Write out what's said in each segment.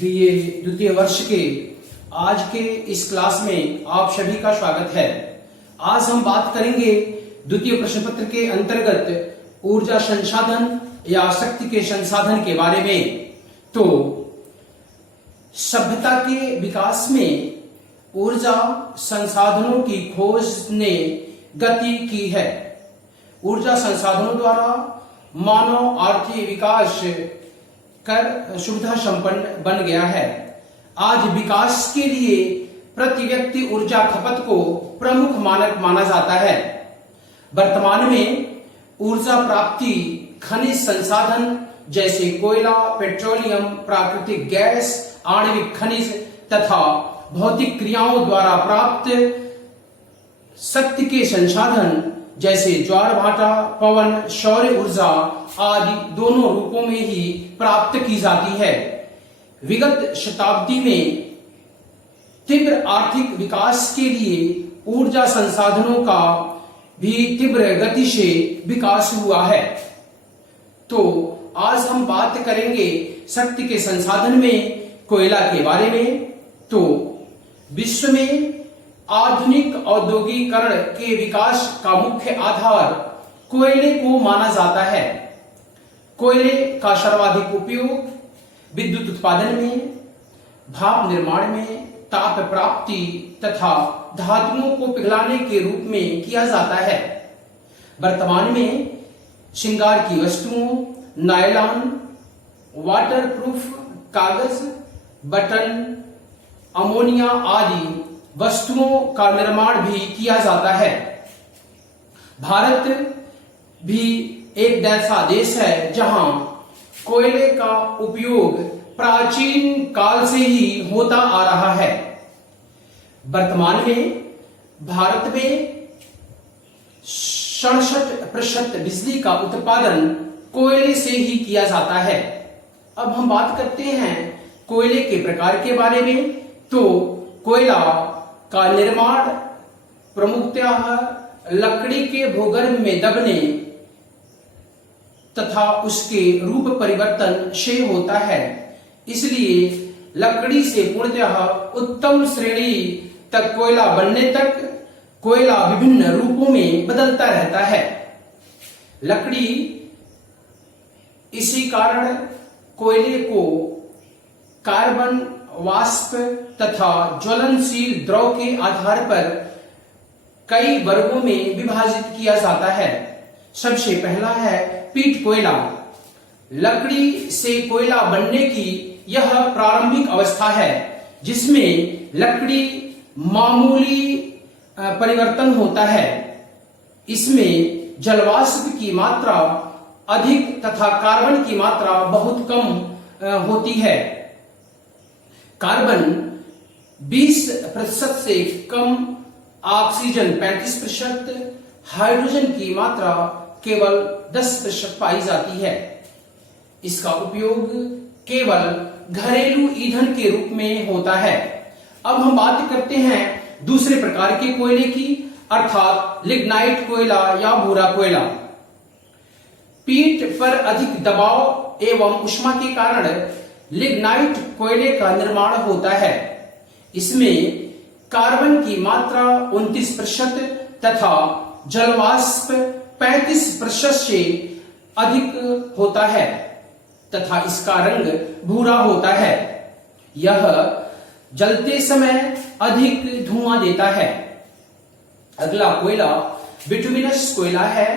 BA द्वितीय वर्ष के आज के इस क्लास में आप सभी का स्वागत है। आज हम बात करेंगे द्वितीय प्रश्न पत्र के अंतर्गत ऊर्जा संसाधन या शक्ति के संसाधन के बारे में। तो सभ्यता के विकास में ऊर्जा संसाधनों की खोज ने गति की है। ऊर्जा संसाधनों द्वारा मानव आर्थिक विकास कर सुविधा संपन्न बन गया है। आज विकास के लिए प्रति व्यक्ति ऊर्जा खपत को प्रमुख मानक माना जाता है। वर्तमान में ऊर्जा प्राप्ति खनिज संसाधन जैसे कोयला, पेट्रोलियम, प्राकृतिक गैस, आणविक खनिज तथा भौतिक क्रियाओं द्वारा प्राप्त शक्ति के संसाधन जैसे ज्वार भाटा, पवन, सौर ऊर्जा आदि दोनों रूपों में ही प्राप्त की जाती है। विगत शताब्दी में तीव्र आर्थिक विकास के लिए ऊर्जा संसाधनों का भी तीव्र गति से विकास हुआ है। तो आज हम बात करेंगे शक्ति के संसाधन में कोयला के बारे में। तो विश्व में आधुनिक औद्योगिकरण के विकास का मुख्य आधार कोयले को माना जाता है। कोयले का सर्वाधिक उपयोग विद्युत उत्पादन में, भाप निर्माण में, ताप प्राप्ति तथा धातुओं को पिघलाने के रूप में किया जाता है। वर्तमान में श्रृंगार की वस्तुओं, नायलॉन, वाटरप्रूफ कागज, बटन, अमोनिया आदि वस्तुओं का निर्माण भी किया जाता है। भारत भी एक ऐसा देश है जहां कोयले का उपयोग प्राचीन काल से ही होता आ रहा है। वर्तमान में भारत में 67% बिजली का उत्पादन कोयले से ही किया जाता है। अब हम बात करते हैं कोयले के प्रकार के बारे में। तो कोयला का निर्माण प्रमुखतः लकड़ी के भूगर्भ में दबने तथा उसके रूप परिवर्तन से होता है। इसलिए लकड़ी से पूर्णतः उत्तम श्रेणी तक कोयला बनने तक कोयला विभिन्न रूपों में बदलता रहता है। लकड़ी इसी कारण कोयले को कार्बन, वाष्प तथा ज्वलनशील द्रव के आधार पर कई वर्गों में विभाजित किया जाता है। सबसे पहला है पीट कोयला। लकड़ी से कोयला बनने की यह प्रारंभिक अवस्था है जिसमें लकड़ी मामूली परिवर्तन होता है। इसमें जलवाष्प की मात्रा अधिक तथा कार्बन की मात्रा बहुत कम होती है। कार्बन 20% से कम, ऑक्सीजन 35%, हाइड्रोजन की मात्रा केवल 10% पाई जाती है। इसका उपयोग केवल घरेलू ईंधन के रूप में होता है। अब हम बात करते हैं दूसरे प्रकार के कोयले की, अर्थात लिग्नाइट कोयला या भूरा कोयला। पीट पर अधिक दबाव एवं ऊष्मा के कारण लिग्नाइट कोयले का निर्माण होता है। इसमें कार्बन की मात्रा 29% तथा जलवाष्प 35% से अधिक होता है तथा इसका रंग भूरा होता है। यह जलते समय अधिक धुआं देता है। अगला कोयला बिटुमिनस कोयला है।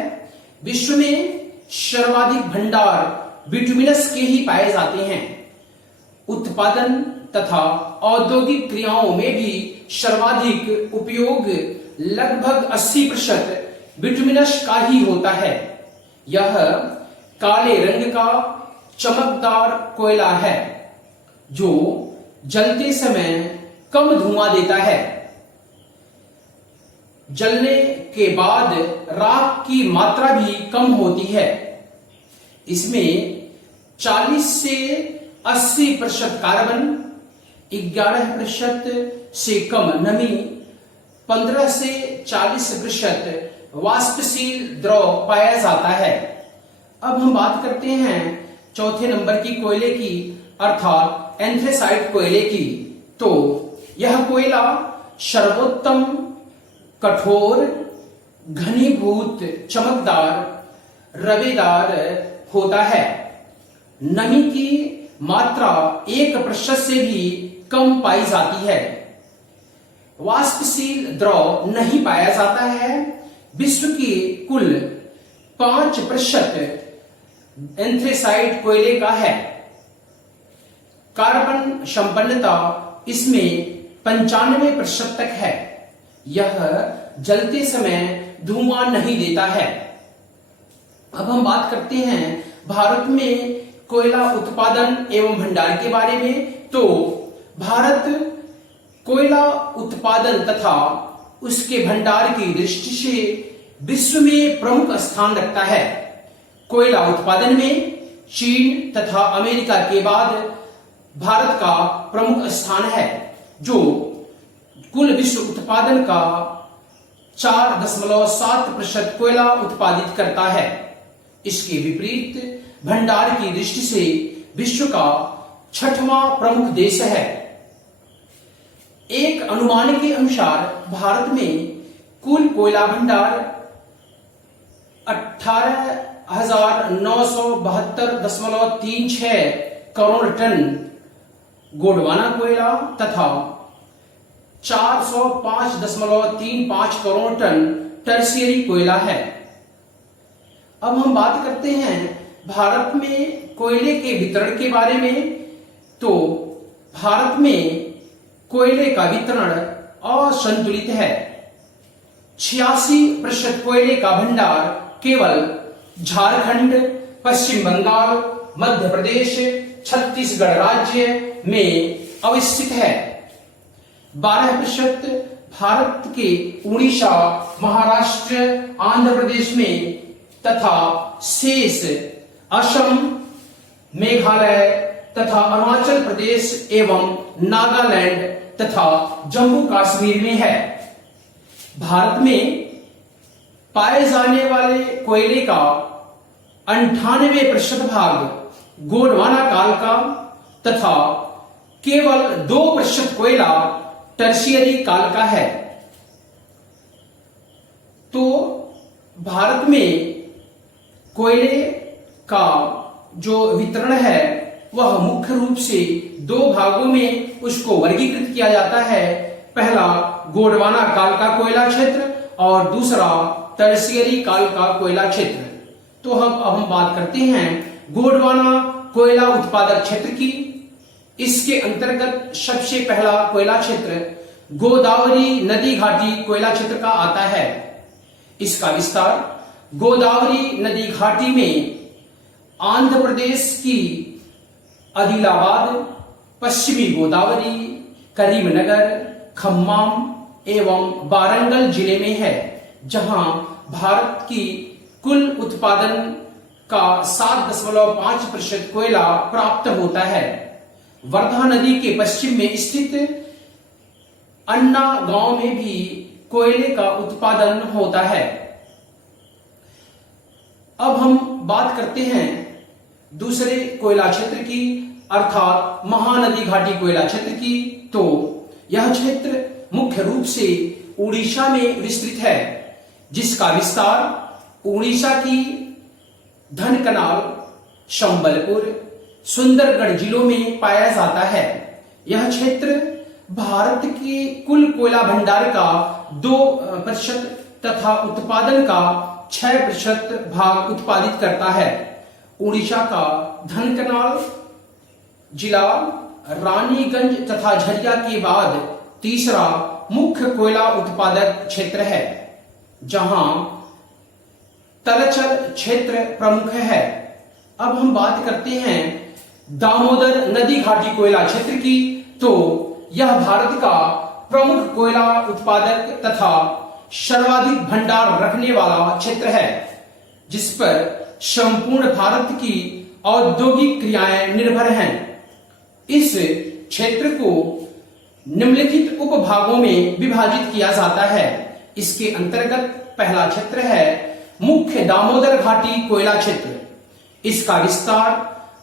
विश्व में सर्वाधिक भंडार बिटुमिनस के ही पाए जाते हैं। उत्पादन तथा औद्योगिक क्रियाओं में भी सर्वाधिक उपयोग लगभग 80% बिटुमिनस का ही होता है। यह काले रंग का चमकदार कोयला है जो जलते समय कम धुआं देता है। जलने के बाद राख की मात्रा भी कम होती है। इसमें 40 से 80% कार्बन, 11% से कम नमी, 15 से 40% वाष्पशील द्रव पाया जाता है। अब हम बात करते हैं चौथे नंबर की कोयले की, अर्थात एंथ्रेसाइट कोयले की, तो यह कोयला सर्वोत्तम, कठोर, घनीभूत, चमकदार, रवेदार होता है। नमी की मात्रा 1% से भी कम पाई जाती है। वाष्पशील द्रव नहीं पाया जाता है। विश्व की कुल 5% एंथ्रेसाइट कोयले का है। कार्बन संपन्नता इसमें 95% तक है। यह जलते समय धुआं नहीं देता है। अब हम बात करते हैं भारत में कोयला उत्पादन एवं भंडार के बारे में। तो भारत कोयला उत्पादन तथा उसके भंडार की दृष्टि से विश्व में प्रमुख स्थान रखता है। कोयला उत्पादन में चीन तथा अमेरिका के बाद भारत का प्रमुख स्थान है, जो कुल विश्व उत्पादन का 4.7% कोयला उत्पादित करता है। इसके विपरीत भंडार की दृष्टि से विश्व का 6वां प्रमुख देश है। एक अनुमान के अनुसार भारत में कुल कोयला भंडार 18,972.36 करोड़ टन गोंडवाना कोयला तथा 405.35 करोड़ टन टर्शियरी कोयला है। अब हम बात करते हैं भारत में कोयले के वितरण के बारे में। तो भारत में कोयले का वितरण असंतुलित है। 86% कोयले का भंडार केवल झारखंड, पश्चिम बंगाल, मध्य प्रदेश, छत्तीसगढ़ राज्य में अवस्थित है। 12% भारत के उड़ीसा, महाराष्ट्र, आंध्र प्रदेश में तथा शेष असम, मेघालय तथा अरुणाचल प्रदेश एवं नागालैंड तथा जम्मू कश्मीर में है। भारत में पाए जाने वाले कोयले का 98% भाग गोंडवाना काल का तथा केवल 2% कोयला टर्शियरी काल का है। तो भारत में कोयले का जो वितरण है वह मुख्य रूप से 2 भागों में उसको वर्गीकृत किया जाता है। पहला गोंडवाना काल का कोयला क्षेत्र और दूसरा टर्शियरी काल का कोयला क्षेत्र। तो अब हम बात करते हैं गोंडवाना कोयला उत्पादक क्षेत्र की। इसके अंतर्गत सबसे पहला कोयला क्षेत्र गोदावरी नदी घाटी कोयला क्षेत्र का आता है। इसका विस्तार गोदावरी नदी घाटी में आंध्र प्रदेश की आदिलाबाद, पश्चिमी गोदावरी, करीमनगर, खम्माम एवं वारंगल जिले में है, जहां भारत की कुल उत्पादन का 7.5% कोयला प्राप्त होता है। वर्धा नदी के पश्चिम में स्थित अन्ना गांव में भी कोयले का उत्पादन होता है। अब हम बात करते हैं दूसरे कोयला क्षेत्र की, अर्थात महानदी घाटी कोयला क्षेत्र की। तो यह क्षेत्र मुख्य रूप से उड़ीसा में विस्तृत है, जिसका विस्तार उड़ीसा की धनकनाल, संबलपुर, सुंदरगढ़ जिलों में पाया जाता है। यह क्षेत्र भारत के कुल कोयला भंडार का 2% तथा उत्पादन का 6% भाग उत्पादित करता है। उड़ीसा का धनकनाल जिला रानीगंज तथा झरिया के बाद तीसरा मुख्य कोयला उत्पादक क्षेत्र है, जहां तलचर क्षेत्र प्रमुख है। अब हम बात करते हैं दामोदर नदी घाटी कोयला क्षेत्र की। तो यह भारत का प्रमुख कोयला उत्पादक तथा सर्वाधिक भंडार रखने वाला क्षेत्र है, जिस पर संपूर्ण भारत की औद्योगिक क्रियाएं निर्भर हैं। इस क्षेत्र को निम्नलिखित उपभागों में विभाजित किया जाता है। इसके अंतर्गत पहला क्षेत्र है मुख्य दामोदर घाटी कोयला क्षेत्र। इसका विस्तार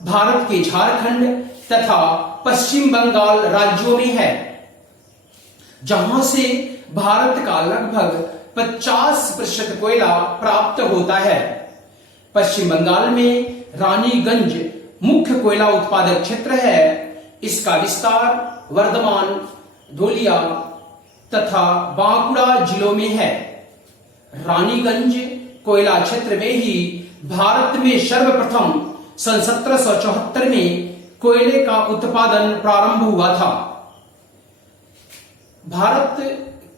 भारत के झारखंड, तथा पश्चिम बंगाल राज्यों में है, जहां से भारत का लगभग 50% कोयला प्राप्त होता है। पश्चिम बंगाल में रानीगंज मुख्य कोयला उत्पादक क्षेत्र है। इसका विस्तार वर्धमान, धुलिया तथा बांकुड़ा जिलों में है। रानीगंज कोयला क्षेत्र में ही भारत में सर्वप्रथम सन 1774 में कोयले का उत्पादन प्रारंभ हुआ था। भारत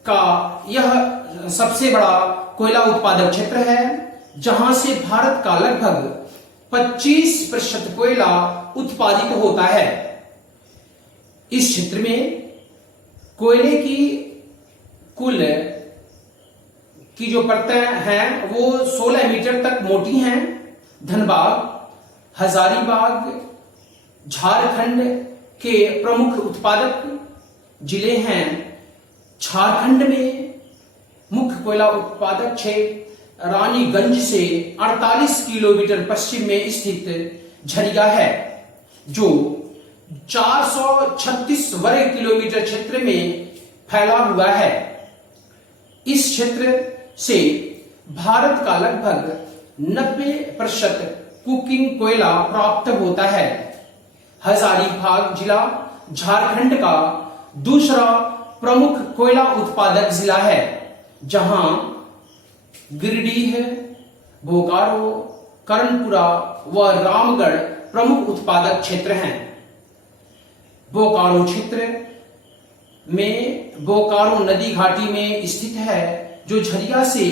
का यह सबसे बड़ा कोयला उत्पादक क्षेत्र है, जहां से भारत का लगभग 25% कोयला उत्पादित होता है। इस क्षेत्र में कोयले की कुल की जो परतें हैं वो 16 मीटर तक मोटी हैं। धनबाद, हजारीबाग झारखंड के प्रमुख उत्पादक जिले हैं। झारखंड में मुख्य कोयला उत्पादक क्षेत्र रानीगंज से 48 किलोमीटर पश्चिम में स्थित झरिया है, जो 436 वर्ग किलोमीटर क्षेत्र में फैला हुआ है। इस क्षेत्र से भारत का लगभग 90% कुकिंग कोयला प्राप्त होता है। हजारीबाग जिला झारखंड का दूसरा प्रमुख कोयला उत्पादक जिला है, जहां गिरिडीह, बोकारो, कर्णपुरा व रामगढ़ प्रमुख उत्पादक क्षेत्र हैं। बोकारो क्षेत्र में बोकारो नदी घाटी में स्थित है, जो झरिया से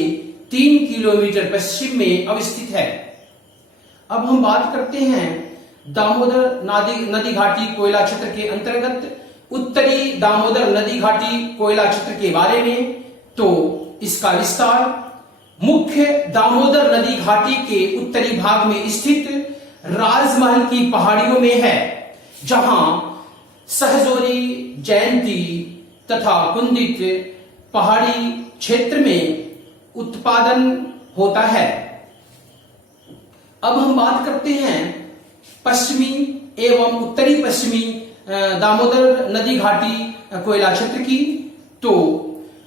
3 किलोमीटर पश्चिम में अवस्थित है। अब हम बात करते हैं दामोदर नदी घाटी कोयला क्षेत्र के अंतर्गत उत्तरी दामोदर नदी घाटी कोयला क्षेत्र के बारे में। तो इसका विस्तार मुख्य दामोदर नदी घाटी के उत्तरी भाग में स्थित राजमहल की पहाड़ियों में है, जहां सहजोरी, जयंती तथा कुंदित पहाड़ी क्षेत्र में उत्पादन होता है। अब हम बात करते हैं पश्चिमी एवं उत्तरी पश्चिमी दामोदर नदी घाटी कोयला क्षेत्र की। तो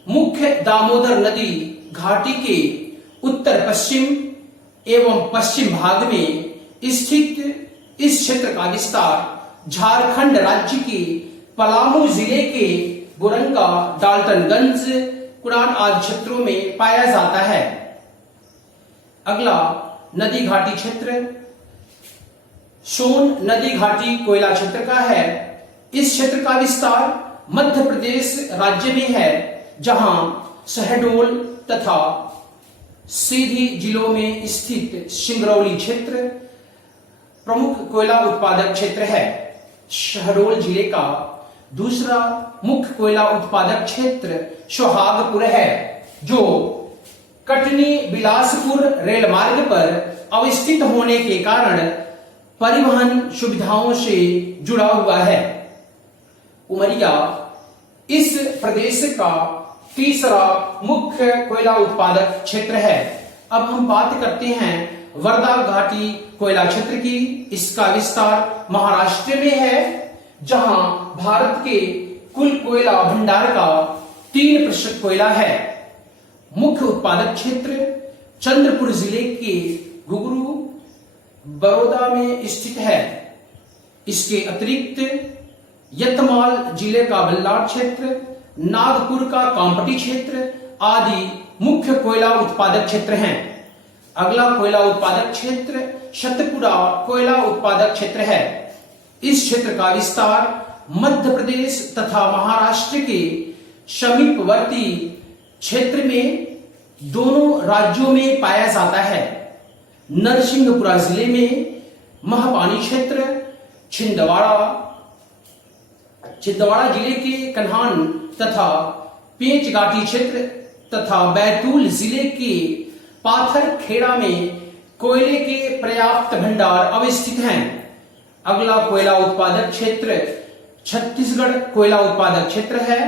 मुख्य दामोदर नदी घाटी के उत्तर पश्चिम एवं पश्चिम भाग में स्थित इस क्षेत्र का विस्तार झारखंड राज्य के पलामू जिले के गोरंगा, डाल्टनगंज, कुरान आदि क्षेत्रों में पाया जाता है। अगला नदी घाटी क्षेत्र सोन नदी घाटी कोयला क्षेत्र का है। इस क्षेत्र का विस्तार मध्य प्रदेश राज्य में है, जहां शहडोल तथा सीधी जिलों में स्थित सिंगरौली क्षेत्र प्रमुख कोयला उत्पादक क्षेत्र है। शहडोल जिले का दूसरा मुख्य कोयला उत्पादक क्षेत्र सोहागपुर है, जो कटनी बिलासपुर रेल मार्ग पर अवस्थित होने के कारण परिवहन सुविधाओं से जुड़ा हुआ है। उमरिया इस प्रदेश का तीसरा मुख्य कोयला उत्पादक क्षेत्र है। अब हम बात करते हैं वर्धा घाटी कोयला क्षेत्र की। इसका विस्तार महाराष्ट्र में है, जहां भारत के कुल कोयला भंडार का 3% कोयला है। मुख्य उत्पादक क्षेत्र चंद्रपुर जिले के घुघरू, बड़ौदा में स्थित है। इसके अतिरिक्त यतमाल जिले का बल्लाट क्षेत्र, नागपुर का कांपटी क्षेत्र आदि मुख्य कोयला उत्पादक क्षेत्र हैं। अगला कोयला उत्पादक क्षेत्र सतपुरा कोयला उत्पादक क्षेत्र है। इस क्षेत्र का विस्तार मध्य प्रदेश तथा महाराष्ट्र के समीपवर्ती क्षेत्र में दोनों राज्यों में पाया जाता है। नरसिंहपुरा जिले में महापानी क्षेत्र, छिंदवाड़ा जिले के कन्हान तथा पेंचघाटी क्षेत्र तथा बैतूल जिले के पाथरखेड़ा में कोयले के पर्याप्त भंडार अवस्थित हैं। अगला कोयला उत्पादक क्षेत्र छत्तीसगढ़ कोयला उत्पादक क्षेत्र है।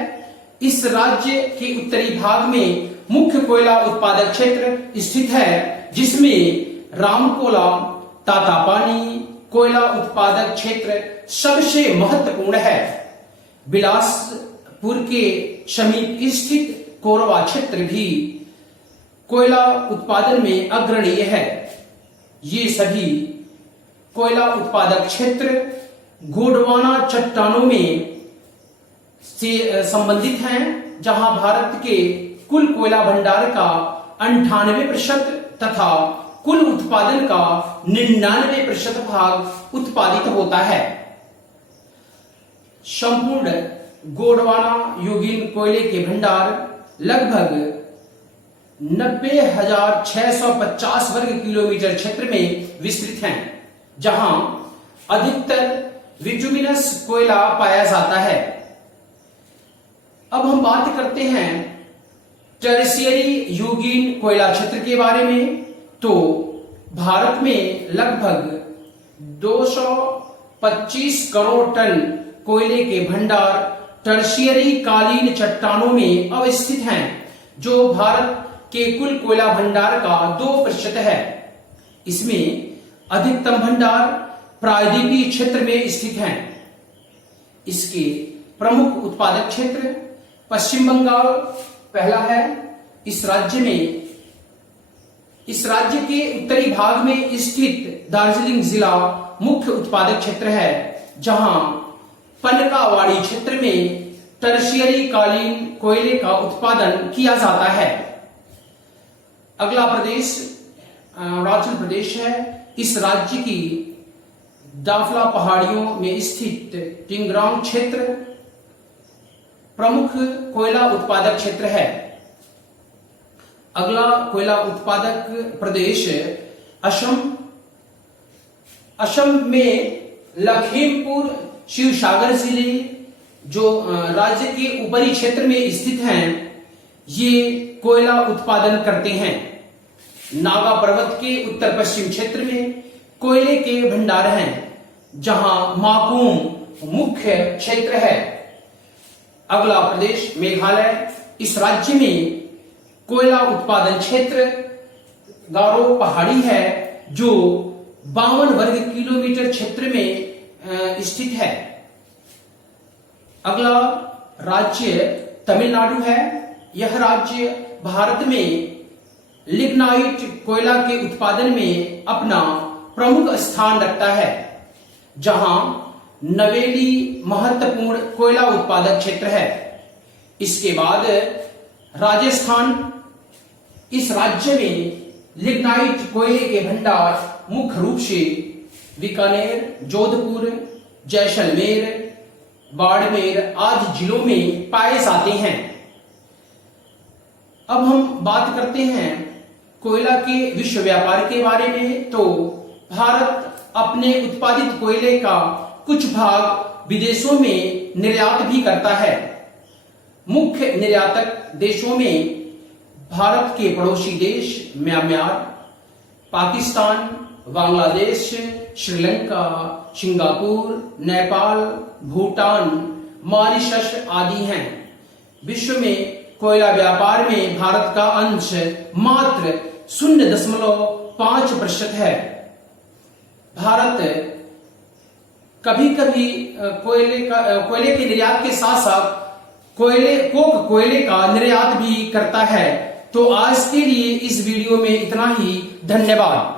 इस राज्य के उत्तरी भाग में मुख्य कोयला उत्पादक क्षेत्र स्थित है, जिसमें रामकोला, तातापानी, कोयला उत्पादक क्षेत्र सबसे महत्वपूर्ण है। बिलासपुर के समीप स्थित कोरबा क्षेत्र भी कोयला उत्पादन में अग्रणीय है। ये सभी कोयला उत्पादक क्षेत्र गोंडवाना चट्टानों में से संबंधित हैं, जहां भारत के कुल कोयला भंडार का 98% तथा कुल उत्पादन का 99% भाग उत्पादित होता है। संपूर्ण गोंडवाना योगिन कोयले के भंडार लगभग 90,650 वर्ग किलोमीटर क्षेत्र में विस्तृत हैं, जहां अधिकतर विट्यूमिनस कोयला पाया जाता है। अब हम बात करते हैं टर्शियरी यूगीन कोयला क्षेत्र के बारे में। तो भारत में लगभग 225 करोड़ टन कोयले के भंडार टर्शियरी कालीन चट्टानों में अवस्थित हैं, जो भारत के कुल कोयला भंडार का 2% है। इसमें अधिकतम भंडार प्रायद्वीपीय क्षेत्र में स्थित हैं। इसके प्रमुख उत्पादक क्षेत्र पश्चिम बंगाल पहला है। इस राज्य के उत्तरी भाग में स्थित दार्जिलिंग जिला मुख्य उत्पादक क्षेत्र है, जहां पनकावाड़ी क्षेत्र में टर्शियरी कालीन कोयले का उत्पादन किया जाता है। अगला प्रदेश अरुणाचल प्रदेश है। इस राज्य की दाफला पहाड़ियों में स्थित टिंगरांग क्षेत्र प्रमुख कोयला उत्पादक क्षेत्र है। अगला कोयला उत्पादक प्रदेश असम। असम में लखीमपुर शिवसागर जिले जो राज्य के ऊपरी क्षेत्र में स्थित हैं, ये कोयला उत्पादन करते हैं। नागा पर्वत के उत्तर पश्चिम क्षेत्र में कोयले के भंडार हैं, जहां माकुम मुख्य क्षेत्र है। अगला प्रदेश मेघालय। इस राज्य में कोयला उत्पादन क्षेत्र गारो पहाड़ी है, जो 52 वर्ग किलोमीटर क्षेत्र में स्थित है। अगला राज्य तमिलनाडु है। यह राज्य भारत में लिग्नाइट कोयला के उत्पादन में अपना प्रमुख स्थान रखता है, जहां नवेली महत्वपूर्ण कोयला उत्पादक क्षेत्र है। इसके बाद राजस्थान। इस राज्य में लिग्नाइट कोयले के भंडार मुख्य रूप से बीकानेर, जोधपुर, जैसलमेर, बाड़मेर आदि जिलों में पाए जाते हैं। अब हम बात करते हैं कोयला के विश्व व्यापार के बारे में। तो भारत अपने उत्पादित कोयले का कुछ भाग विदेशों में निर्यात भी करता है। मुख्य निर्यातक देशों में भारत के पड़ोसी देश Myanmar, Pakistan, Bangladesh, Sri Lanka, Singapore, Nepal, Bhutan, Mauritius आदि हैं। विश्व में कोयला व्यापार में भारत का अंश मात्र 0.5% है। भारत कभी कभी कोयले के निर्यात के साथ साथ कोयले का निर्यात भी करता है। तो आज के लिए इस वीडियो में इतना ही। धन्यवाद।